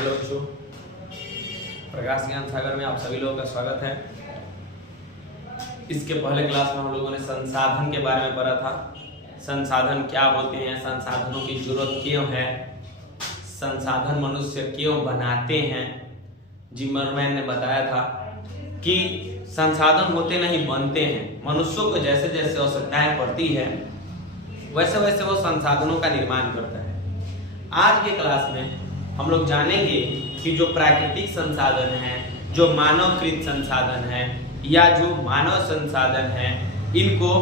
Hello बच्चों, प्रकाश ज्ञान सागर में आप सभी लोगों का स्वागत है। इसके पहले क्लास में हम लोगों ने संसाधन के बारे में पढ़ा था। संसाधन क्या होते हैं, संसाधनों की जरूरत क्यों है, संसाधन मनुष्य क्यों बनाते हैं। जिमरमैन ने बताया था कि संसाधन होते नहीं बनते हैं। मनुष्यों को जैसे जैसे आवश्यकताएं पड़ती है वैसे वैसे वो संसाधनों का निर्माण करता है। आज के क्लास में हम लोग जानेंगे कि जो प्राकृतिक संसाधन है, जो मानवकृत संसाधन है या जो मानव संसाधन है, इनको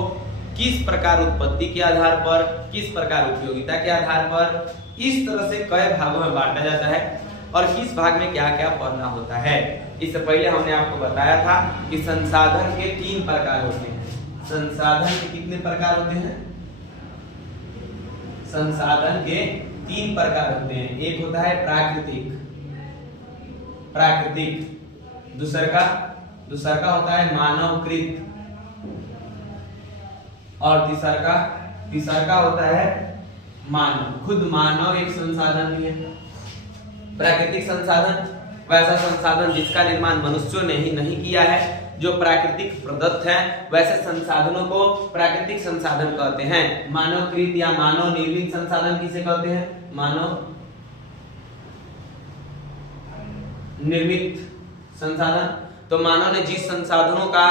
किस प्रकार उत्पत्ति के आधार पर, किस प्रकार उपयोगिता के आधार पर, इस तरह से कई भागों में बांटा जाता है और किस भाग में क्या क्या पढ़ना होता है। इससे पहले हमने आपको बताया था कि संसाधन के 3 प्रकार होते हैं। संसाधन के कितने प्रकार होते हैं? संसाधन के 3 प्रकार होते हैं। एक होता है प्राकृतिक, दूसरा का होता है मानवकृत और तीसरा का होता है मानव। खुद मानव एक संसाधन भी है। प्राकृतिक संसाधन वैसा संसाधन जिसका निर्माण मनुष्यों ने ही नहीं किया है, जो प्राकृतिक प्रदत्त है, वैसे संसाधनों को प्राकृतिक संसाधन कहते हैं। मानवकृत या मानव निर्मित संसाधन किसे कहते हैं? मानव निर्मित संसाधन। तो मानव ने जिस संसाधनों का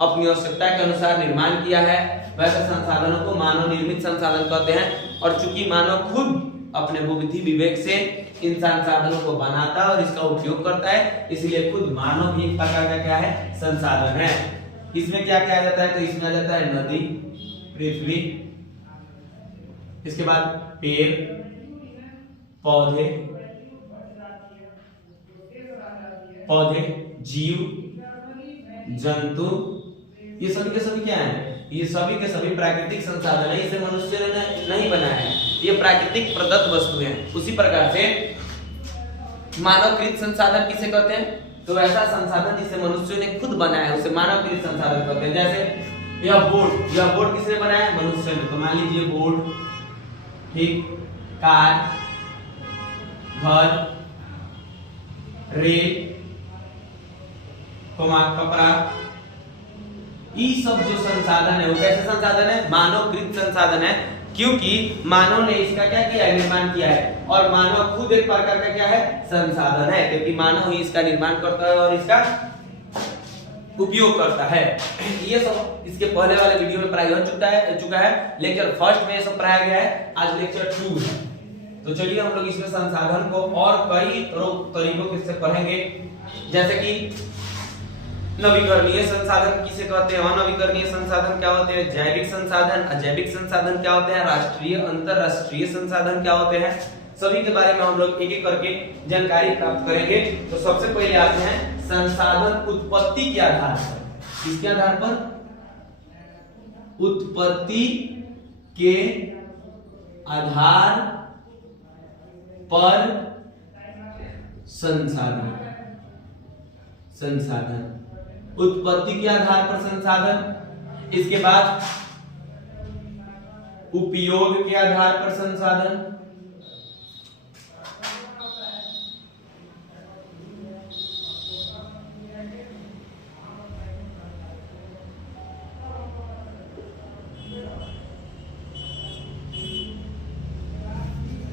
अपनी आवश्यकता के अनुसार निर्माण किया है वैसे संसाधनों को मानव निर्मित संसाधन कहते हैं। और चूंकि मानव खुद अपने बुद्धि विवेक से इन संसाधनों को बनाता है और इसका उपयोग करता है, इसलिए खुद मानव भी एक प्रकार का क्या है? संसाधन है। इसमें क्या क्या आ जाता है? तो इसमें आ जाता है नदी, पृथ्वी, इसके बाद पेड़, पौधे, जीव, जंतु, ये सभी के सभी क्या है? ये सभी के सभी प्राकृतिक संसाधन है। इसे मनुष्य ने नहीं बनाया है, ये प्राकृतिक प्रदत्त वस्तु है। उसी प्रकार से मानवकृत संसाधन किसे कहते हैं? तो ऐसा संसाधन जिसे मनुष्य ने खुद बनाया है उसे मानवकृत संसाधन कहते हैं। जैसे यह बोर्ड किसने बनाया? मनुष्य ने। तो मान लीजिए बोर्ड, ठीक, कार, घर, रेल, कपड़ा, ये सब जो संसाधन है वो कैसे संसाधन है? मानवकृत संसाधन है, क्योंकि मानव ने इसका क्या किया है? निर्माण किया है। और मानव खुद एक प्रकार का क्या है? संसाधन है, क्योंकि मानव ही इसका निर्माण करता है और इसका उपयोग करता है। ये सब इसके पहले वाले वीडियो में पढ़ाई हो चुका है। लेक्चर फर्स्ट में ये सब पढ़ाया गया है, आज लेक्चर 2 है। तो चलिए हम लोग इसमें संसाधन को और कई तरीकों से पढ़ेंगे। जैसे कि नवीकरणीय संसाधन किसे कहते हैं, अनवीकरणीय संसाधन क्या होते हैं, जैविक संसाधन, अजैविक संसाधन क्या होते हैं, राष्ट्रीय अंतरराष्ट्रीय संसाधन क्या होते हैं, सभी के बारे में हम लोग एक एक करके जानकारी प्राप्त करेंगे। तो सबसे पहले आते हैं संसाधन उत्पत्ति के आधार पर। किसके आधार पर? उत्पत्ति के आधार पर संसाधन। उत्पत्ति के आधार पर संसाधन, इसके बाद उपयोग के आधार पर संसाधन,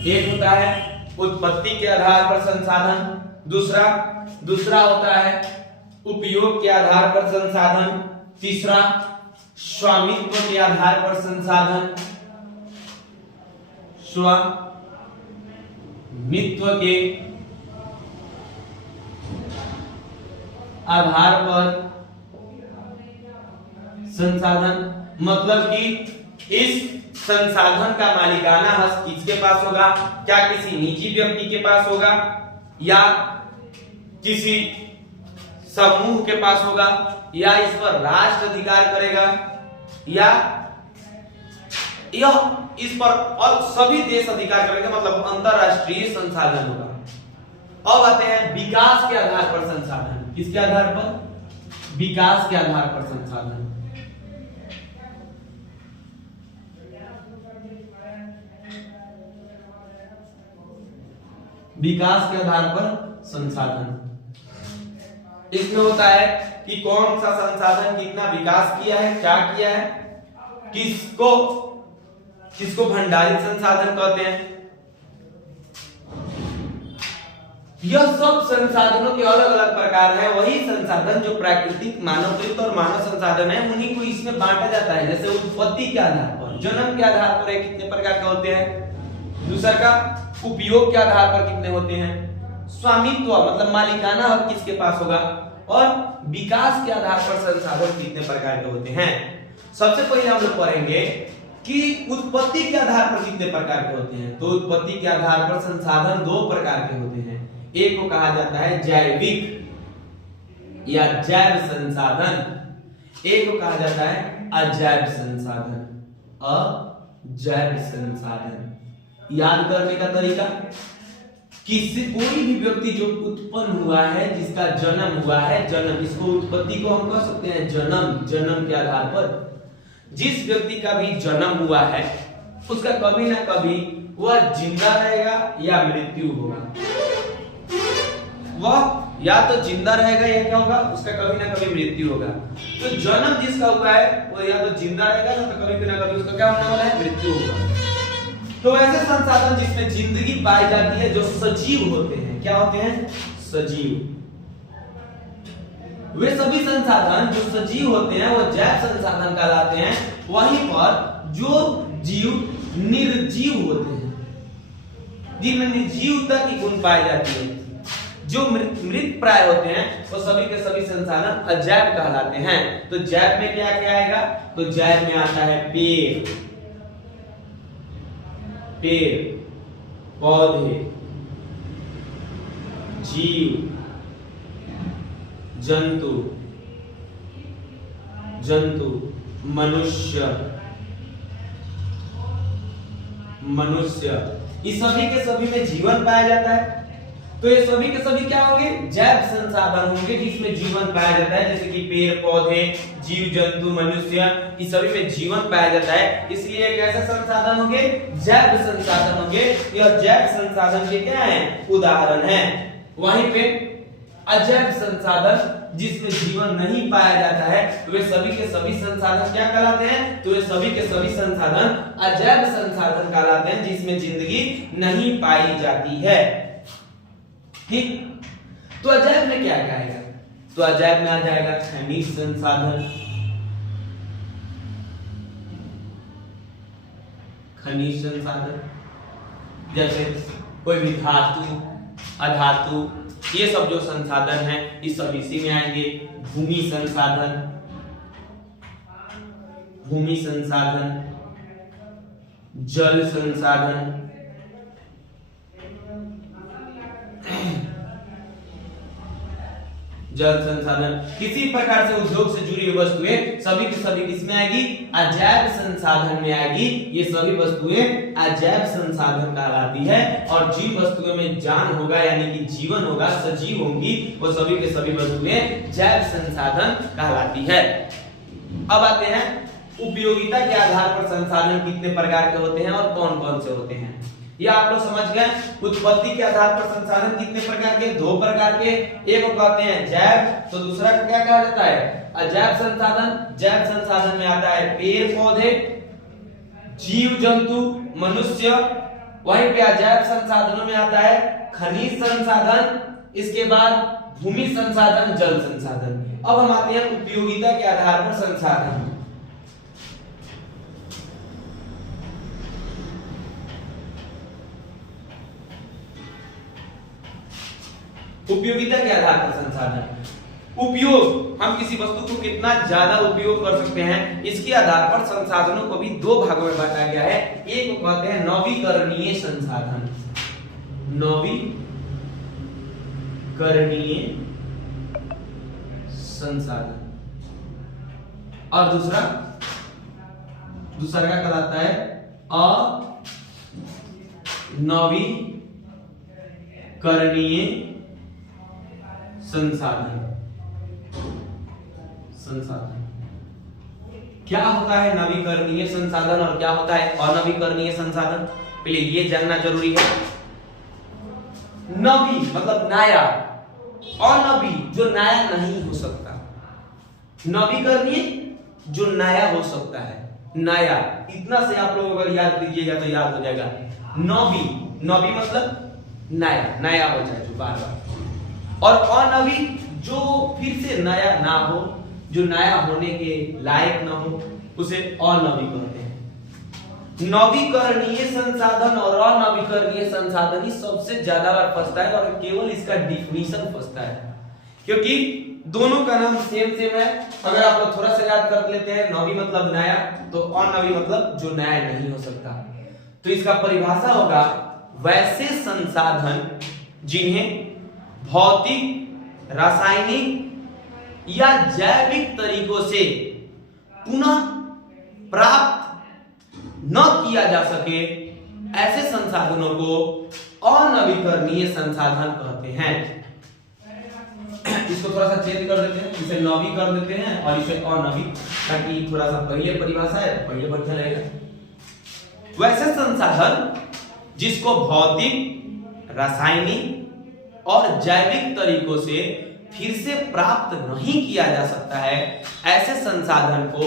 एक होता है उत्पत्ति के आधार पर संसाधन, दूसरा होता है उपयोग के आधार पर संसाधन, तीसरा स्वामित्व के आधार पर संसाधन, स्वामित्व के आधार पर संसाधन। मतलब कि इस संसाधन का मालिकाना हक किसके पास होगा? क्या किसी निजी व्यक्ति के पास होगा या किसी समूह के पास होगा, या इस पर राष्ट्र अधिकार करेगा, या यह इस पर और सभी देश अधिकार करेंगे, मतलब अंतरराष्ट्रीय संसाधन होगा। अब आते हैं विकास के आधार पर संसाधन। किसके आधार पर? विकास के आधार पर संसाधन। विकास के आधार पर संसाधन। इसमें होता है कि कौन सा संसाधन कितना विकास किया है, क्या किया है, किसको भंडारित संसाधन कहते हैं। यह सब संसाधनों के अलग अलग प्रकार है। वही संसाधन जो प्राकृतिक, मानवकृत और मानव संसाधन है, उन्हीं को इसमें बांटा जाता है। जैसे उत्पत्ति के आधार पर, जन्म के आधार पर कितने प्रकार के होते हैं। दूसरा का उपयोग के आधार पर कितने होते हैं। स्वामित्व मतलब मालिकाना हक किसके पास होगा। और विकास के आधार पर संसाधन कितने प्रकार के होते हैं। सबसे पहले हम लोग पढ़ेंगे कि उत्पत्ति के आधार पर कितने प्रकार के होते हैं। तो उत्पत्ति के आधार पर संसाधन दो प्रकार के होते हैं। एक को कहा जाता है जैविक या जैव संसाधन, एक को कहा जाता है अजैव संसाधन। अजैव संसाधन याद करने का तरीका, किसी कोई भी व्यक्ति जो उत्पन्न हुआ है, जिसका जन्म हुआ है, जन्म, इसको उत्पत्ति को हम कह सकते हैं जन्म। जन्म के आधार पर जिस व्यक्ति का भी जन्म हुआ है उसका कभी ना कभी वह जिंदा रहेगा या मृत्यु होगा। वह या तो जिंदा रहेगा या क्या होगा, उसका कभी ना कभी मृत्यु होगा। तो जन्म जिसका हुआ है वो या तो जिंदा रहेगा ना तो कभी ना कभी उसका क्या होने वाला है, मृत्यु होगा। तो ऐसे संसाधन जिसमें जिंदगी पाई जाती है, जो सजीव होते हैं, क्या होते हैं, सजीव। वे सभी संसाधन जो सजीव होते हैं वो जैव संसाधन कहलाते हैं। वहीं पर जो जीव निर्जीव होते हैं, जिनमें निर्जीवता की गुण पाई जाती है, जो मृत प्राय होते हैं, वो सभी के सभी संसाधन अजैव कहलाते हैं। तो जैव में क्या क्या आएगा, तो जैव में आता है पेड़, पौधे, जीव, जंतु, मनुष्य, इस सभी के सभी में जीवन पाया जाता है। तो ये सभी के सभी क्या होंगे, जैव संसाधन होंगे जिसमें जीवन पाया जाता है। जैसे कि पेड़ पौधे, जीव जंतु, मनुष्य, इस सभी में जीवन पाया जाता है। इसलिए एक ऐसे संसाधन होंगे, जैव संसाधन होंगे। यह जैव संसाधन के क्या है, उदाहरण है। वहीं पे अजैव संसाधन जिसमें जीवन नहीं पाया जाता है, तो वे सभी के सभी संसाधन क्या कहलाते हैं, तो वे सभी के सभी संसाधन अजैव संसाधन कहलाते हैं, जिसमें जिंदगी नहीं पाई जाती है। ठीक, तो अजैव में क्या क्या आएगा, तो अजैव में आ जाएगा खनिज संसाधन, जैसे कोई भी धातु, अधातु, ये सब जो संसाधन है इस सब इसी में आएंगे। भूमि संसाधन, जल संसाधन, किसी प्रकार से उद्योग से जुड़ी हुई वस्तुएं सभी की सभी किसमें आएगी, अजैव संसाधन में आएगी। ये सभी वस्तुएं अजैव संसाधन कहलाती है। और जिन वस्तुओं में जान होगा यानी कि जीवन होगा, सजीव होंगी, वो सभी के सभी वस्तुएं जैव संसाधन कहलाती है। अब आते हैं उपयोगिता के आधार पर संसाधन कितने प्रकार के होते हैं और कौन कौन से होते हैं, ये आप लोग समझ गए। उत्पत्ति के आधार पर संसाधन कितने प्रकार के, दो प्रकार के। एक को कहते हैं जैव, तो दूसरा को क्या कहा जाता है, अजैव संसाधन। जैव संसाधन में आता है पेड़ पौधे, जीव जंतु, मनुष्य। वहीं पे अजैव संसाधनों में आता है खनिज संसाधन, इसके बाद भूमि संसाधन, जल संसाधन। अब हम आते हैं उपयोगिता के आधार पर संसाधन। उपयोगिता के आधार पर संसाधन, उपयोग, हम किसी वस्तु को कितना ज्यादा उपयोग कर सकते हैं, इसके आधार पर संसाधनों को भी दो भागों में बांटा गया है। एक को कहते हैं नवीकरणीय संसाधन, और दूसरा क्या कहलाता है, अनवीकरणीय संसाधन। क्या होता है नवीकरणीय संसाधन और क्या होता है अनवीकरणीय संसाधन, पहले ये जानना जरूरी है। नवी मतलब नया, अनवी जो नया नहीं हो सकता, नवीकरणीय जो नया हो सकता है, नया। इतना से आप लोग अगर याद कीजिएगा तो याद हो जाएगा। नवी, नवी मतलब नया, नया हो जाए जो बार बार। और अनवी जो फिर से नया ना हो, जो नया होने के लायक ना हो, उसे अनवी कहते हैं। नवीकरणीय संसाधन और अनवीकरणीय संसाधन ही सबसे ज्यादा बार फंसता है, और केवल इसका डिफिनीशन फंसता है, क्योंकि दोनों का नाम सेम सेम है। अगर आप लोग थोड़ा सा याद कर लेते हैं, नवी मतलब नया, तो अनवी मतलब जो नया नहीं हो सकता। तो इसका परिभाषा होगा वैसे संसाधन जिन्हें भौतिक, रासायनिक या जैविक तरीकों से पुनः प्राप्त न किया जा सके, ऐसे संसाधनों को अनवीकरणीय संसाधन कहते हैं। इसको थोड़ा सा चेंज कर देते हैं, इसे नवी कर देते हैं और इसे अनवी, ताकि थोड़ा सा पहले परिभाषा है पहले बढ़िया लगेगा। वैसे संसाधन जिसको भौतिक, रासायनिक और जैविक तरीकों से फिर से प्राप्त नहीं किया जा सकता है, ऐसे संसाधन को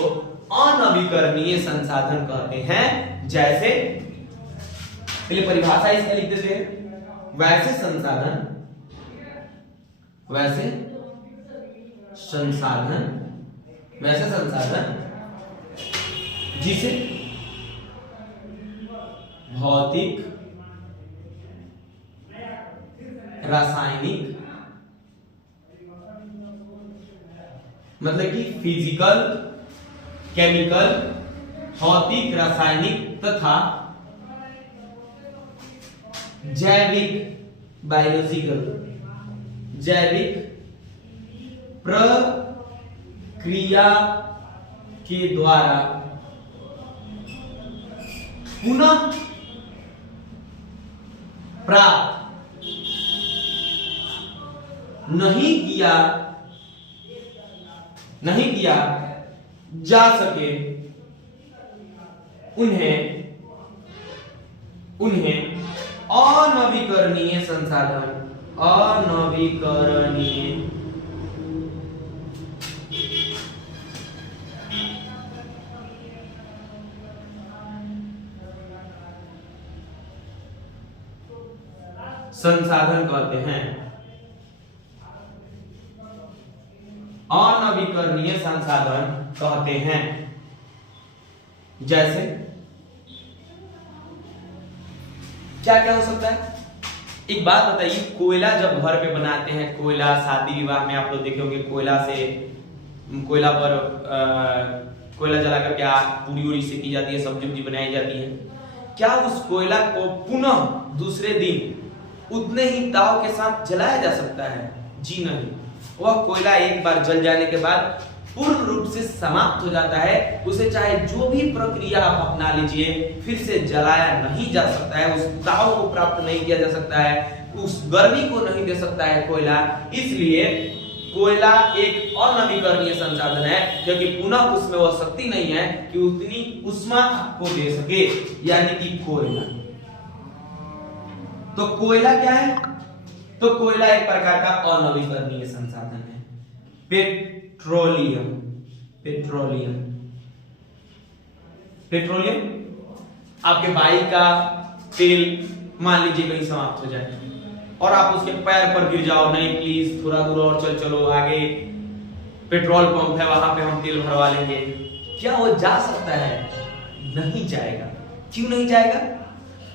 अनवीकरणीय संसाधन कहते हैं। जैसे पहले परिभाषा इसमें लिख देते हैं, वैसे संसाधन, वैसे संसाधन, वैसे संसाधन जिसे भौतिक, रासायनिक मतलब कि फिजिकल, केमिकल, भौतिक, रासायनिक तथा जैविक, बायोलॉजिकल, जैविक प्रक्रिया के द्वारा पुनः प्राप्त नहीं किया जा सके, उन्हें अनवीकरणीय संसाधन, अनवीकरणीय संसाधन कहते हैं। अनवीकरणीय संसाधन कहते हैं। जैसे क्या क्या हो सकता है? एक बात बताइए, कोयला जब घर पे बनाते हैं, कोयला शादी विवाह में आप लोग देखे होंगे, कोयला पर कोयला जला करके पूरी उड़ी सेकी जाती है, सब्जी उब्जी बनाई जाती है। क्या उस कोयला को पुनः दूसरे दिन उतने ही ताव के साथ जलाया जा सकता है? जी नहीं। वह कोयला एक बार जल जाने के बाद पूर्ण रूप से समाप्त हो जाता है। उसे चाहे जो भी प्रक्रिया आप अपना लीजिए, फिर से जलाया नहीं जा सकता है, उस ताव को प्राप्त नहीं किया जा सकता है, उस गर्मी को नहीं दे सकता है कोयला। इसलिए कोयला एक अनवीकरणीय संसाधन है, क्योंकि पुनः उसमें वह शक्ति नहीं है कि उतनी उष्मा आपको दे सके, यानी कि कोयला। तो कोयला क्या है? तो कोयला एक प्रकार का अनवीकरणीय संसाधन है। पेट्रोलियम, पेट्रोलियम, पेट्रोलियम आपके बाइक का तेल मान लीजिए कहीं समाप्त हो जाए और आप उसके पैर पर गिर जाओ, नहीं प्लीज थोड़ा दूर और चलो, आगे पेट्रोल पंप है वहां पे हम तेल भरवा लेंगे। क्या वो जा सकता है? नहीं जाएगा। क्यों नहीं जाएगा?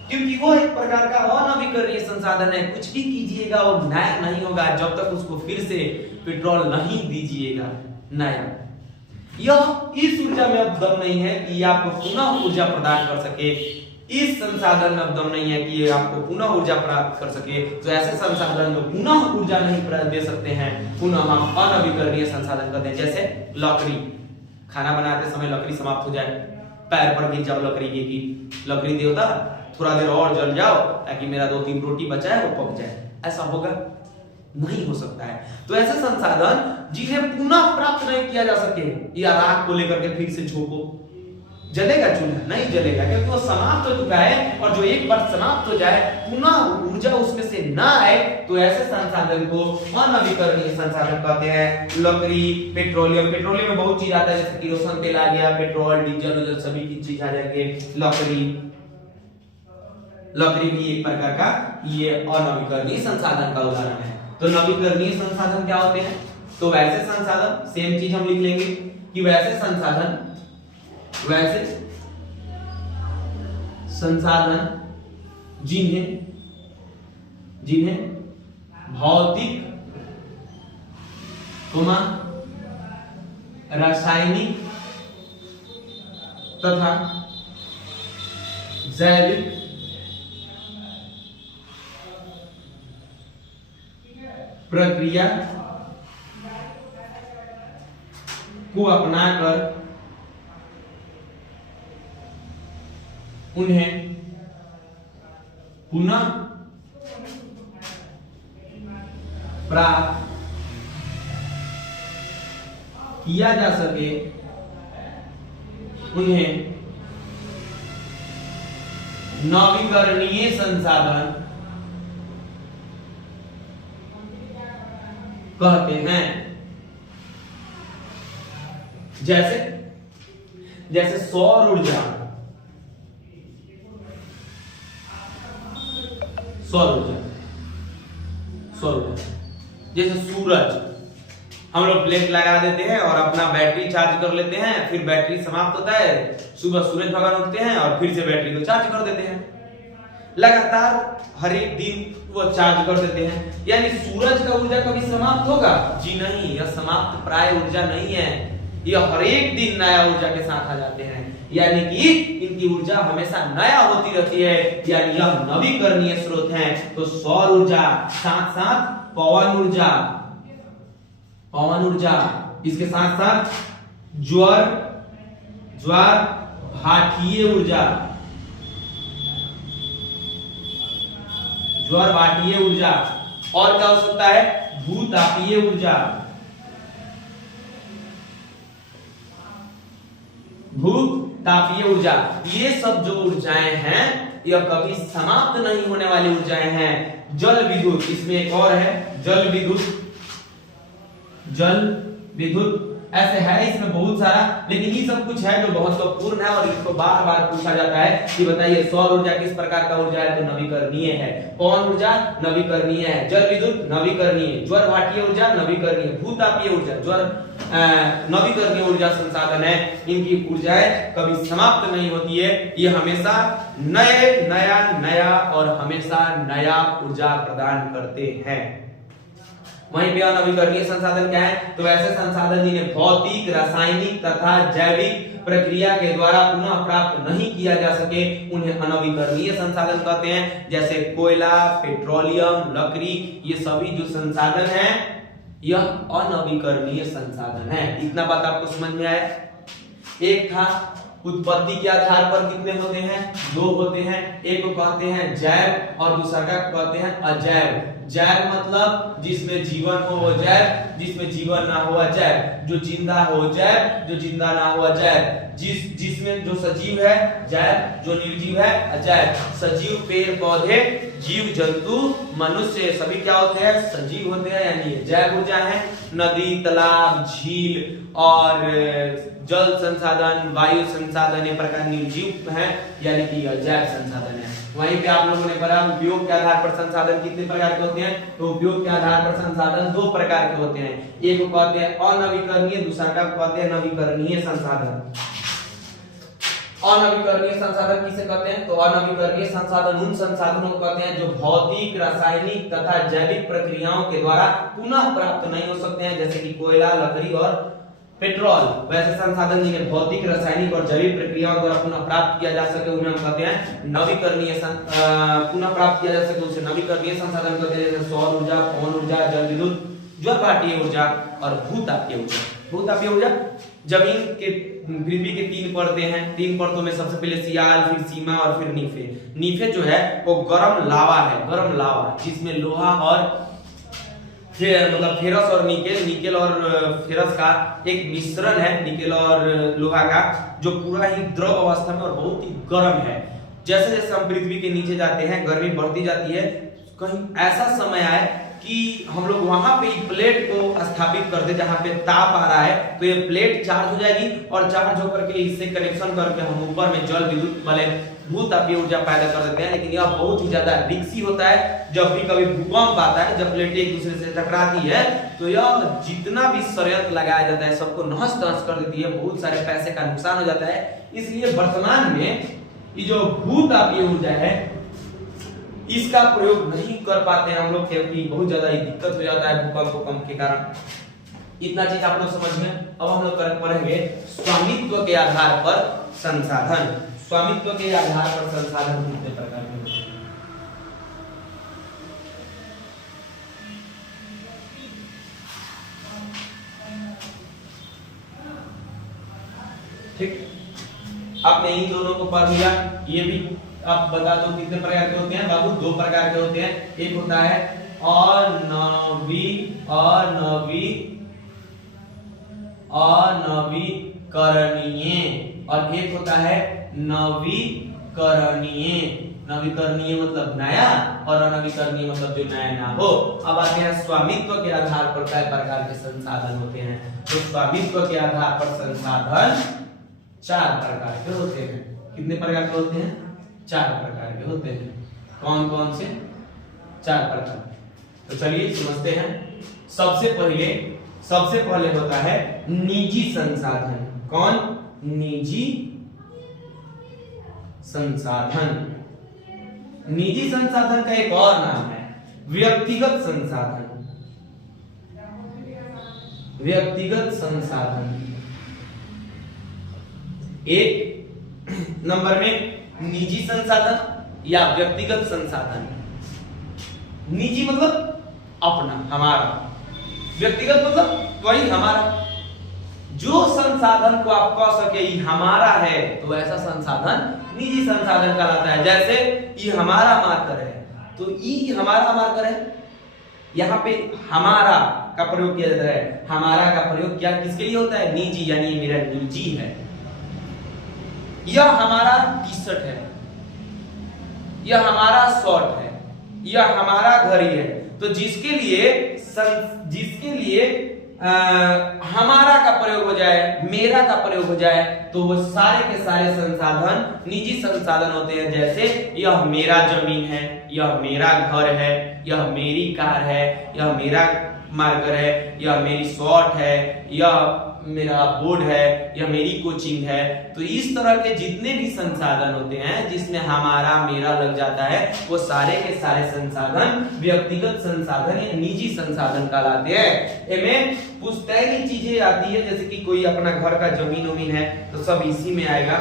क्योंकि वो एक प्रकार का अनवीकरणीय संसाधन है। कुछ भी कीजिएगा वो नया नहीं होगा जब तक उसको फिर से पेट्रोल नहीं दीजिएगा नया। यह इस ऊर्जा में अब दम नहीं है कि आपको पुनः ऊर्जा प्रदान कर सके, इस संसाधन में अब दम नहीं है कि ये आपको पुनः ऊर्जा प्राप्त कर सके। तो ऐसे संसाधन जो पुनः ऊर्जा नहीं दे सकते हैं, पुनः हम अनवीकरणीय संसाधन कहते हैं। जैसे लकड़ी, खाना बनाते समय लकड़ी समाप्त हो जाए, पैर पर गिर जाओ लकड़ी की, लकड़ी देवता थोड़ा देर और जल जाओ ताकि मेरा 2-3 रोटी बचा है वो पक जाए, ऐसा होगा? नहीं हो सकता है। तो ऐसे संसाधन जिन्हें पुनः प्राप्त नहीं किया जा सके, या राख को लेकर के फिर से झोंको, जलेगा चूल्हा? नहीं जलेगा, क्योंकि वो समाप्त हो चुका है। और जो एक बार समाप्त हो जाए, पुनः ऊर्जा उसमें से ना आए, तो ऐसे संसाधन को अनवीकरणीय संसाधन कहते हैं। लकड़ी, पेट्रोलियम, पेट्रोलियम में बहुत चीज आता है, जैसे किरोसिन तेल आ गया, पेट्रोल, डीजल, सभी की चीज आ जाएंगे। लकड़ी भी एक प्रकार का ये अनवीकरणीय संसाधन का उदाहरण है। तो नवीकरणीय संसाधन क्या होते हैं? तो वैसे संसाधन, सेम चीज हम लिख लेंगे कि वैसे संसाधन जिन्हें भौतिक, रासायनिक तथा जैविक प्रक्रिया को अपनाकर उन्हें पुनः प्राप्त किया जा सके, उन्हें नवीकरणीय संसाधन कहते हैं। जैसे सौर ऊर्जा, जैसे सूरज, हम लोग प्लेट लगा देते हैं और अपना बैटरी चार्ज कर लेते हैं, फिर बैटरी समाप्त होता है, सुबह सूरज भगवान उगते हैं और फिर से बैटरी को चार्ज कर देते हैं। लगातार हर एक दिन वो चार्ज कर देते हैं। यानी सूरज का ऊर्जा कभी समाप्त होगा? जी नहीं, यह समाप्त प्राय ऊर्जा नहीं है, यह हर एक दिन नया ऊर्जा के साथ आ जाते हैं। यानी कि इनकी ऊर्जा हमेशा नया होती रहती है, यानी यह नवीकरणीय स्रोत है। तो सौर ऊर्जा, साथ साथ पवन ऊर्जा, इसके साथ साथ ज्वार भाटीय ऊर्जा, और क्या हो सकता है? भूतापीय ऊर्जा, ये सब जो ऊर्जाएं हैं, यह कभी समाप्त नहीं होने वाली ऊर्जाएं हैं। जल विद्युत, इसमें एक और है जल विद्युत ऐसे है, इसमें बहुत सारा, लेकिन ये सब कुछ है जो बहुत महत्वपूर्ण है और इसको बार बार पूछा जाता है कि बताइए सौर ऊर्जा किस प्रकार का ऊर्जा है? तो नवीकरणीय है। पवन ऊर्जा नवीकरणीय है, जल विद्युत नवीकरणीय, ज्वार भाटीय ऊर्जा नवीकरणीय, भूतापीय ऊर्जा नवीकरणीय ऊर्जा संसाधन है। इनकी ऊर्जाएं कभी समाप्त नहीं होती है, ये हमेशा नया और हमेशा नया ऊर्जा प्रदान करते हैं। वहीं पे अनवीकरणीय संसाधन क्या है? तो ऐसे संसाधन जिन्हें भौतिक, रासायनिक तथा जैविक प्रक्रिया के द्वारा पुनः प्राप्त नहीं किया जा सके, उन्हें अनवीकरणीय संसाधन कहते हैं। जैसे कोयला, पेट्रोलियम, लकड़ी, ये सभी जो संसाधन हैं, यह अनवीकरणीय संसाधन है। इतना बात आपको समझ में आया? एक था उत्पत्ति के आधार पर कितने होते हैं? 2 होते हैं। एक को कहते हैं जैव और दूसरा का कहते हैं अजैव। जैव मतलब जिसमें जीवन हो वो जैव, जिसमें जीवन ना हो अजैव, जो जिंदा हो जैव, जो जिंदा ना हो अजैव, जिसमें जो सजीव है जैव, जो निर्जीव है अजैव। सजीव पेड़ पौधे, जीव जंतु, मनुष्य सभी क्या होते हैं? सजीव होते हैं, यानी जैव ऊर्जा है। नदी, तालाब, झील और जल संसाधन, वायु संसाधन, ये प्रकार निर्जीव हैं, यानी कि अजैव संसाधन है। वहीं पे आप लोगों ने पढ़ा उपयोग के आधार पर संसाधन कितने प्रकार के होते हैं? तो उपयोग के आधार पर संसाधन 2 प्रकार के होते हैं। एक को कहते हैं अनवीकरणीय, दूसरा का कहते हैं नवीकरणीय संसाधन। अनवीकरणीय संसाधन किसे कहते हैं? तो अनवीकरणीय संसाधन उन संसाधनों को कहते हैं जो भौतिक, रासायनिक तथा जैविक प्रक्रियाओं के द्वारा पुनः प्राप्त नहीं हो सकते हैं, जैसे कि कोयला, लकड़ी और पेट्रोल। वैसे संसाधन जिन्हें भौतिक, रासायनिक और जैविक प्रक्रियाओं द्वारा पुनः प्राप्त किया जा सके, उन्हें हम कहते हैं नवीकरणीय। पुनः प्राप्त किया जा सके उसे नवीकरणीय संसाधन कहते हैं, जैसे सौर ऊर्जा, पवन ऊर्जा, जल विद्युत, ज्वारभाटीय ऊर्जा और भूतापीय ऊर्जा। भूतापीय ऊर्जा जमीन के, पृथ्वी के 3 परतें हैं। 3 परतों में सबसे पहले सियाल, फिर सीमा और फिर नीफे। नीफे जो है वो गर्म लावा है, जिसमें लोहा और मतलब फेरस और निकेल और फेरस का एक मिश्रण है, निकेल और लोहा का, जो पूरा ही द्रव अवस्था में और बहुत ही गर्म है। जैसे जैसे हम पृथ्वी के नीचे जाते हैं गर्मी बढ़ती जाती है, कहीं ऐसा समय आए कि हम लोग वहां पे प्लेट को स्थापित कर दे जहां पे ताप आ रहा है, तो ये प्लेट चार्ज हो जाएगी और चार्ज होकर के इससे कनेक्शन करके हम ऊपर में जल विद्युत वाले भूतापीय ऊर्जा पैदा कर देते हैं। लेकिन यह बहुत ही ज्यादा रिस्की होता है। जब भी कभी भूकंप आता है, जब प्लेटें एक दूसरे से टकराती है, तो यह जितना भी षड्यंत्र लगाया जाता है सबको नहस नहस कर देती है, बहुत सारे पैसे का नुकसान हो जाता है। इसलिए वर्तमान में ये जो भूतापीय ऊर्जा है इसका प्रयोग नहीं कर पाते हैं हम लोग, क्योंकि बहुत ज्यादा दिक्कत हो जाता है भूकंप के कारण। इतना चीज आप लोग समझ में। अब हम लोग पढ़ेंगे स्वामित्व के आधार पर संसाधन। स्वामित्व के आधार पर संसाधन कितने प्रकार के होते हैं? ठीक, आपने इन दोनों को पढ़ लिया। ये भी आप बता दो कितने प्रकार के होते हैं बाबू? 2 प्रकार के होते हैं। एक होता है अनवीकरणीय और एक होता है नवीकरणीय। नवीकरणीय मतलब नया और अनवीकरणीय मतलब जो नया ना हो। अब आते हैं स्वामित्व के आधार पर कई प्रकार के संसाधन होते हैं। तो स्वामित्व के आधार पर संसाधन 4 प्रकार के होते हैं। कितने प्रकार के होते हैं? 4 प्रकार के होते हैं। कौन कौन से? 4 प्रकार। तो चलिए समझते हैं। सबसे पहले होता है निजी संसाधन। कौन? निजी संसाधन। निजी संसाधन का एक और नाम है व्यक्तिगत संसाधन। व्यक्तिगत संसाधन। एक नंबर में निजी संसाधन या व्यक्तिगत संसाधन। निजी मतलब अपना, हमारा। व्यक्तिगत मतलब वही हमारा। जो संसाधन को आप कह सके ये हमारा है, तो ऐसा संसाधन निजी संसाधन कहलाता है। जैसे ये हमारा मार्कर है, तो ये हमारा मार्कर है। यहाँ पे हमारा का प्रयोग किया जाता है। हमारा का प्रयोग क्या किसके लिए होता है? निजी, यानी ये मेरा निजी है। यह हमारा टी शर्ट है, यह हमारा शर्ट है, यह हमारा घड़ी है। तो जिसके लिए हमारा का प्रयोग हो जाए, मेरा का प्रयोग हो जाए, तो वो सारे के सारे संसाधन निजी संसाधन होते हैं। जैसे यह मेरा जमीन है, यह मेरा घर है, यह मेरी कार है, यह मेरा मार्कर है, यह मेरी शर्ट है, यह मेरा बोर्ड है, यह मेरी कोचिंग है। तो इस तरह के जितने भी संसाधन होते हैं जिसमें हमारा मेरा लग जाता है, वो सारे के सारे संसाधन व्यक्तिगत संसाधन या निजी संसाधन कहलाते हैं। इनमें पुश्तैनी चीजें आती है, जैसे कि कोई अपना घर का जमीन है तो सब इसी में आएगा।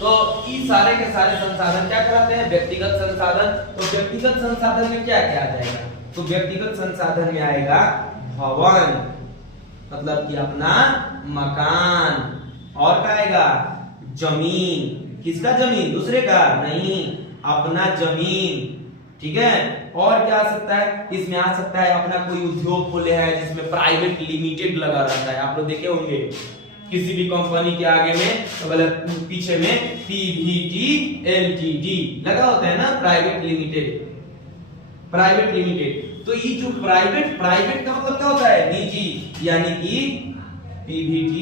तो ये सारे के सारे संसाधन क्या कहलाते हैं? व्यक्तिगत संसाधन। तो व्यक्तिगत संसाधन में क्या क्या आ जाएगा? तो व्यक्तिगत संसाधन में आएगा भवन, मतलब कि अपना मकान। और क्या आएगा? जमीन। किसका जमीन? दूसरे का नहीं, अपना जमीन। ठीक है। और क्या आ सकता है? इसमें आ सकता है अपना कोई उद्योग खोले है जिसमें प्राइवेट लिमिटेड लगा रहता है। आप लोग देखे होंगे किसी भी कंपनी के आगे में तो पीछे में PVT LTD लगा होता है ना, प्राइवेट लिमिटेड। Private limited. तो ये जो प्राइवेट का मतलब क्या होता है? निजी, यानी कि PVT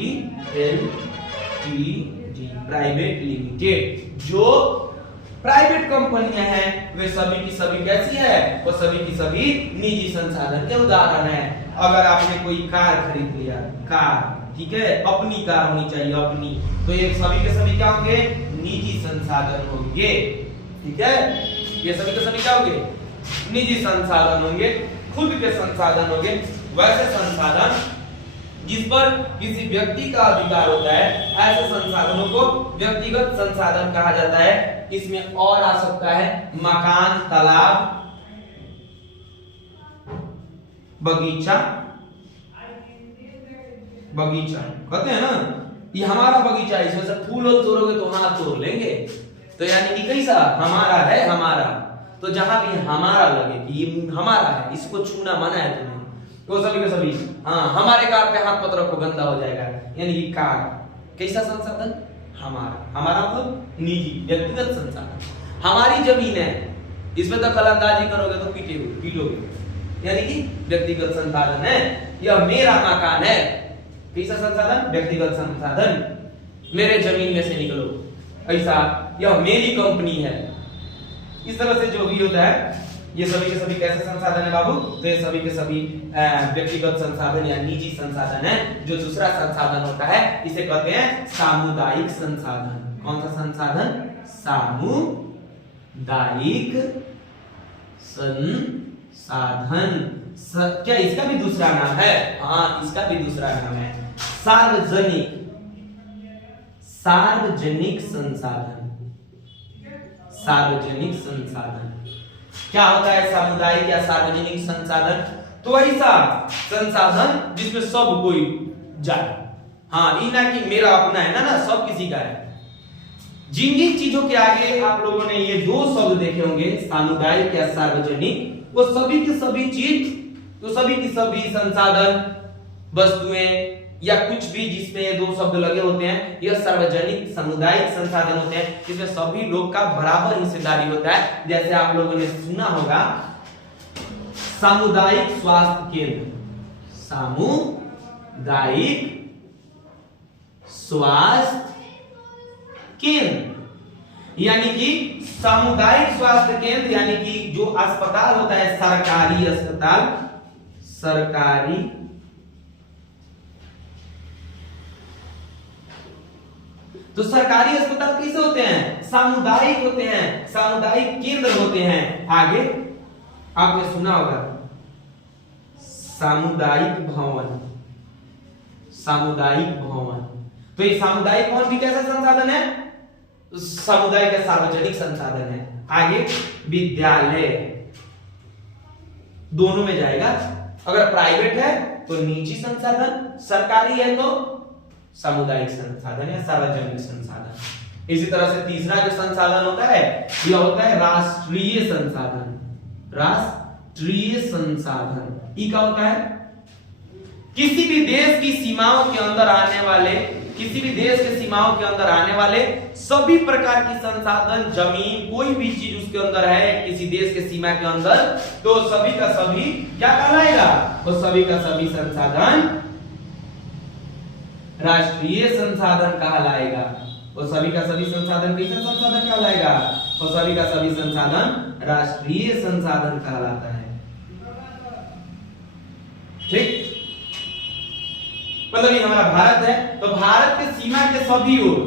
LTD प्राइवेट लिमिटेड। जो प्राइवेट कंपनियां हैं वे सभी की सभी कैसी है? वो सभी की सभी निजी संसाधन के उदाहरण है। अगर आपने कोई कार खरीद लिया, कार, ठीक है, अपनी कार होनी चाहिए, अपनी, तो ये सभी के सभी क्या होंगे? निजी संसाधन होंगे। ठीक है, ये सभी के सभी क्या होंगे? निजी संसाधन होंगे, खुद के संसाधन होंगे। वैसे संसाधन जिस पर किसी व्यक्ति का अधिकार होता है, ऐसे संसाधनों को व्यक्तिगत संसाधन कहा जाता है। इसमें और आ सकता है मकान, तालाब, बगीचा। बगीचा कहते हैं ना, ये हमारा बगीचा है, इसमें से फूल तोड़ोगे तो हाथ तोड़ लेंगे, तो यानी कि कैसा? हमारा है, हमारा। तो जहां भी हमारा लगे कि ये हमारा है, इसको छूना मना है तुम्हें, तो सभी के सभी हाँ हमारे कार पे हाथ मत रखो, गंदा हो जाएगा। यानी कि कार कैसा संसाधन? हमारा। हमारा मतलब निजी व्यक्तिगत संसाधन। हमारी जमीन है, इसमें तो कलंदाजी करोगे तो पीटोगे, यानी कि व्यक्तिगत संसाधन है। यह मेरा मकान है, कैसा संसाधन? व्यक्तिगत संसाधन। मेरे जमीन में से निकलो, ऐसा। यह मेरी कंपनी है। इस तरह से जो भी होता है, ये सभी के सभी कैसे संसाधन है बाबू? तो ये सभी के सभी व्यक्तिगत संसाधन या निजी संसाधन है। जो दूसरा संसाधन होता है इसे कहते हैं सामुदायिक संसाधन। कौन सा संसाधन? सामुदायिक संसाधन। क्या इसका भी दूसरा नाम है? हाँ, इसका भी दूसरा नाम है सार्वजनिक संसाधन। सार्वजनिक संसाधन क्या होता है? सामुदायिक या सार्वजनिक संसाधन तो ऐसा संसाधन जिसमें सब कोई जाए। हाँ, ये ना कि मेरा अपना है ना, सब किसी का है। जिन जिन चीजों के आगे आप लोगों ने ये दो शब्द देखे होंगे, सामुदायिक या सार्वजनिक, वो सभी की सभी चीज, तो सभी की सभी संसाधन, वस्तुएं या कुछ भी जिसमें दो शब्द लगे होते हैं, यह सार्वजनिक सामुदायिक संसाधन होते हैं, जिसमें सभी लोग का बराबर हिस्सेदारी होता है। जैसे आप लोगों ने सुना होगा सामुदायिक स्वास्थ्य केंद्र। सामुदायिक स्वास्थ्य केंद्र यानी कि सामुदायिक स्वास्थ्य केंद्र यानी कि जो अस्पताल होता है, सरकारी अस्पताल, सरकारी तो सरकारी अस्पताल कैसे होते हैं? सामुदायिक होते हैं, सामुदायिक केंद्र होते हैं। आगे आपने सुना होगा सामुदायिक भवन। सामुदायिक भवन, तो ये सामुदायिक भवन भी कैसा संसाधन है? सामुदायिक या सार्वजनिक संसाधन है। आगे विद्यालय, दोनों में जाएगा। अगर प्राइवेट है तो निजी संसाधन, सरकारी है तो सामुदायिक संसाधन या सार्वजनिक संसाधन। इसी तरह से तीसरा जो संसाधन होता है यह होता है राष्ट्रीय संसाधन। राष्ट्रीय संसाधन ये क्या होता है? किसी भी देश की सीमाओं के अंदर आने वाले, किसी भी देश के सीमाओं के अंदर आने वाले सभी प्रकार की संसाधन, जमीन, कोई भी चीज उसके अंदर है किसी देश के सीमा के अंदर, तो सभी का सभी क्या कहलाएगा? वो सभी का सभी संसाधन राष्ट्रीय संसाधन कहलाएगा। वो सभी का सभी संसाधन कैसा संसाधन कहलाएगा? वो सभी का सभी संसाधन राष्ट्रीय संसाधन कहलाता है। ठीक, मतलब ये हमारा भारत है, तो भारत के सीमा के सभी ओर,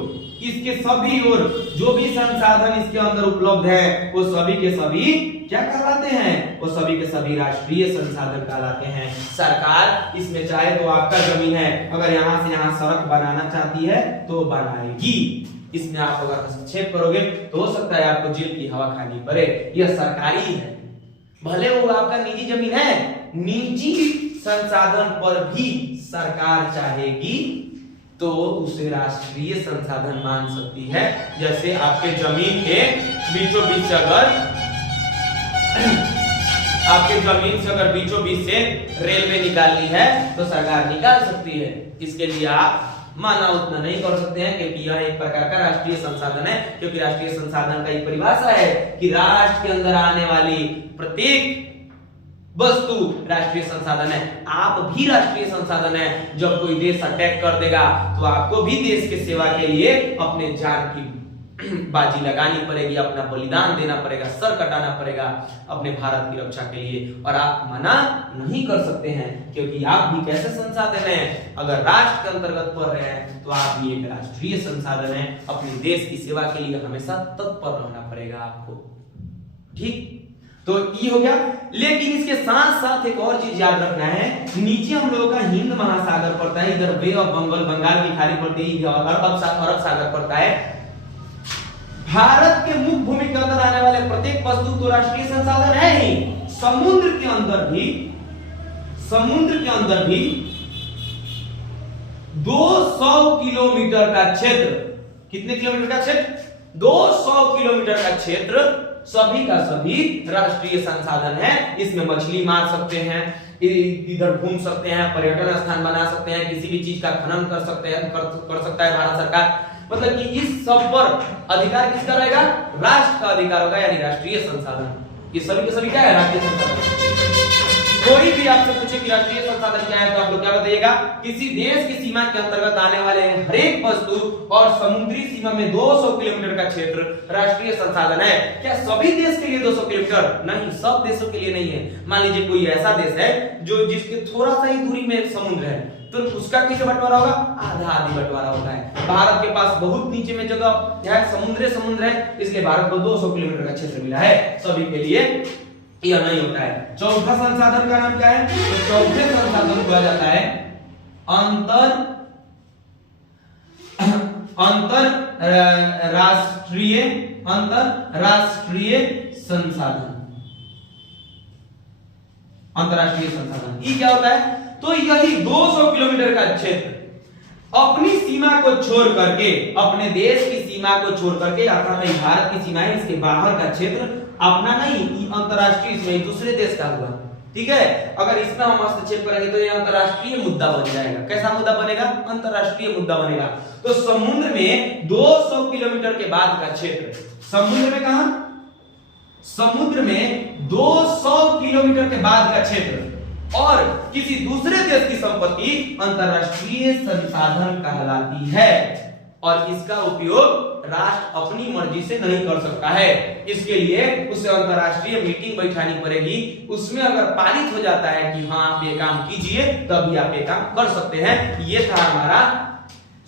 इसके सभी ओर जो भी संसाधन इसके अंदर उपलब्ध है, वो सभी के सभी क्या कहलाते हैं? वो सभी के सभी राष्ट्रीय संसाधन कहलाते हैं। सरकार इसमें चाहे तो आपका जमीन है, अगर यहां से यहां सड़क बनाना चाहती है तो बनाएगी। इसमें आप अगर हस्तक्षेप करोगे तो हो सकता है आपको जेल की हवा खानी पड़े। यह सरकारी है, भले वो आपका निजी जमीन है, निजी संसाधन पर भी सरकार चाहेगी तो उसे राष्ट्रीय संसाधन मान सकती है। जैसे आपके जमीन के बीचों बीच अगर बीचों बीच से रेलवे निकालनी है तो सरकार निकाल सकती है। इसके लिए आप माना उतना नहीं कर सकते हैं क्योंकि यह एक प्रकार का राष्ट्रीय संसाधन है, क्योंकि राष्ट्रीय संसाधन का एक परिभाषा है कि राष्ट्र के अंदर आने वाली प्रत्येक वस्तु राष्ट्रीय संसाधन है। आप भी राष्ट्रीय संसाधन है। जब कोई देश अटैक कर देगा तो आपको भी देश के सेवा के लिए अपने जान की बाजी लगानी पड़ेगी, अपना बलिदान देना पड़ेगा, सर कटाना पड़ेगा अपने भारत की रक्षा के लिए। और आप मना नहीं कर सकते हैं क्योंकि आप भी कैसे संसाधन हैं? अगर राष्ट्र के अंतर्गत पढ़ रहे हैं तो आप भी एक राष्ट्रीय संसाधन है। अपने देश की सेवा के लिए हमेशा तत्पर रहना पड़ेगा आपको। ठीक, तो ये हो गया। लेकिन इसके साथ साथ एक और चीज याद रखना है, नीचे हम लोगों का हिंद महासागर पड़ता है, इधर बे ऑफ बंगाल की खाड़ी पड़ती है, अरब सागर पड़ता है। भारत के मुख्य भूमि के अंदर आने वाले प्रत्येक वस्तु तो राष्ट्रीय संसाधन है ही। समुद्र के अंदर भी 200 किलोमीटर का क्षेत्र, कितने किलोमीटर का क्षेत्र? 200 किलोमीटर का क्षेत्र सभी का सभी राष्ट्रीय संसाधन है। इसमें मछली मार सकते हैं, इधर घूम सकते हैं, पर्यटन स्थान बना सकते हैं, किसी भी चीज का खनन कर सकते हैं, कर सकता है भारत सरकार। मतलब कि इस सब पर अधिकार किसका रहेगा? राष्ट्र का अधिकार होगा, यानी राष्ट्रीय संसाधन। ये सभी के सभी क्या है? राष्ट्रीय संसाधन। कोई भी आपसे पूछे कि राष्ट्रीय संसाधन क्या है तो आप लोग क्या बताइएगा? किसी देश की सीमा के अंतर्गत आने वाले हर एक वस्तु और समुद्री सीमा में 200 किलोमीटर का क्षेत्र राष्ट्रीय संसाधन है। क्या सभी देश के लिए 200 किलोमीटर? नहीं, सब देशों के लिए नहीं है। मान लीजिए कोई ऐसा देश है जो जिसके थोड़ा सा ही दूरी में समुद्र है, तो उसका कैसे बंटवारा होगा? आधा आधी बंटवारा होता है। भारत के पास बहुत नीचे में जगह है, समुद्र है, इसलिए भारत को 200 किलोमीटर का क्षेत्र मिला है। सभी के लिए यह नहीं होता है। चौथा संसाधन का नाम क्या है? तो चौथे संसाधन को कहा जाता है अंतरराष्ट्रीय संसाधन। अंतरराष्ट्रीय संसाधन ये क्या होता है? तो यही 200 किलोमीटर का क्षेत्र अपनी सीमा को छोड़ करके, अपने देश की सीमा को छोड़ करके, अर्थात भारत की सीमा है, इसके बाहर का क्षेत्र अपना नहीं, अंतरराष्ट्रीय, इसमें दूसरे देश का हुआ। ठीक है, अगर इसमें हम हस्तक्षेप करेंगे तो ये अंतरराष्ट्रीय मुद्दा बन जाएगा। कैसा मुद्दा बनेगा? अंतरराष्ट्रीय मुद्दा बनेगा। तो समुद्र में 200 किलोमीटर के बाद का क्षेत्र, समुद्र में कहां? समुद्र में 200 किलोमीटर के बाद का क्षेत्र और किसी दूसरे देश की संपत्ति अंतरराष्ट्रीय संसाधन कहलाती है, और इसका उपयोग राष्ट्र अपनी मर्जी से नहीं कर सकता है। इसके लिए उसे अंतरराष्ट्रीय मीटिंग बैठानी पड़ेगी। उसमें अगर पारित हो जाता है कि हाँ आप ये काम कीजिए, तभी आप ये काम कर सकते हैं। ये था हमारा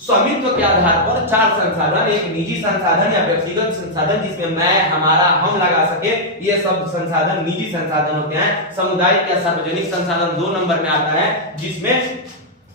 स्वामित्व के आधार पर 4 संसाधन, एक निजी संसाधन या व्यक्तिगत संसाधन जिसमें मैं, हमारा, हम लगा सके, ये सब संसाधन निजी संसाधन होते हैं। सामुदायिक या सार्वजनिक संसाधन 2 नंबर में आता है, जिसमें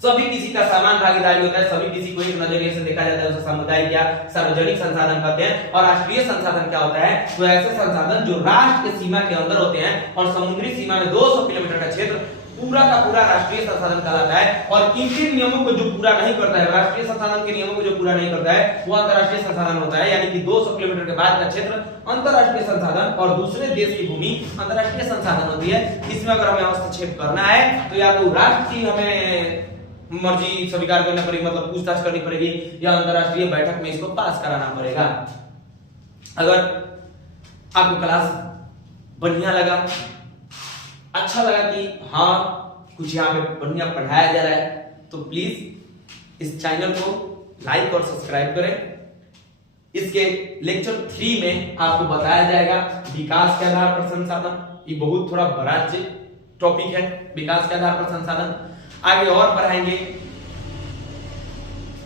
सभी किसी का समान भागीदारी होता है, सभी किसी को एक नजरिए से देखा जाता है, उसे सामुदायिक या सार्वजनिक संसाधन कहते हैं। और राष्ट्रीय संसाधन क्या होता है? तो ऐसे संसाधन जो राष्ट्र की सीमा के अंदर होते हैं और समुद्री सीमा में 200 किलोमीटर का क्षेत्र पूरा का पूरा राष्ट्रीय संसाधन कहलाता है। और इनके नियमों को जो पूरा नहीं करता है, राष्ट्रीय संसाधन के नियमों को जो पूरा नहीं करता है, वो अंतरराष्ट्रीय संसाधन होता है। यानी कि 200 किलोमीटर के बाद का क्षेत्र अंतरराष्ट्रीय संसाधन और दूसरे देश की भूमि अंतरराष्ट्रीय संसाधन होती है। इसमें अगर हमें हस्तक्षेप करना है तो या तो राष्ट्र की हमें मर्जी स्वीकार करना पड़ेगी, मतलब पूछताछ करनी पड़ेगी, या अंतरराष्ट्रीय बैठक में इसको पास कराना पड़ेगा। अगर आपको क्लास बढ़िया लगा, अच्छा लगा कि हाँ कुछ यहाँ पे बढ़िया पढ़ाया जा रहा है, तो प्लीज इस चैनल को लाइक और सब्सक्राइब करें। इसके लेक्चर 3 में आपको बताया जाएगा विकास के आधार पर संसाधन। ये बहुत थोड़ा बड़ा टॉपिक है, विकास के आधार पर संसाधन। आगे और पढ़ाएंगे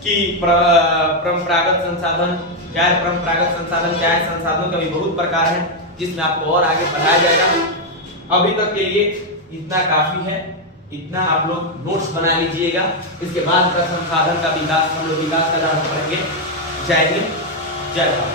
कि परंपरागत संसाधन, गैर परंपरागत संसाधन क्या है, संसाधनों का भी बहुत प्रकार है, जिसमें आपको और आगे पढ़ाया जाएगा। अभी तक के लिए इतना काफी है, इतना आप लोग नोट्स बना लीजिएगा। इसके बाद का संसाधन का विकास हम लोग विकास का आधार पर पढ़ेंगे। जय हिंद, जय भारत।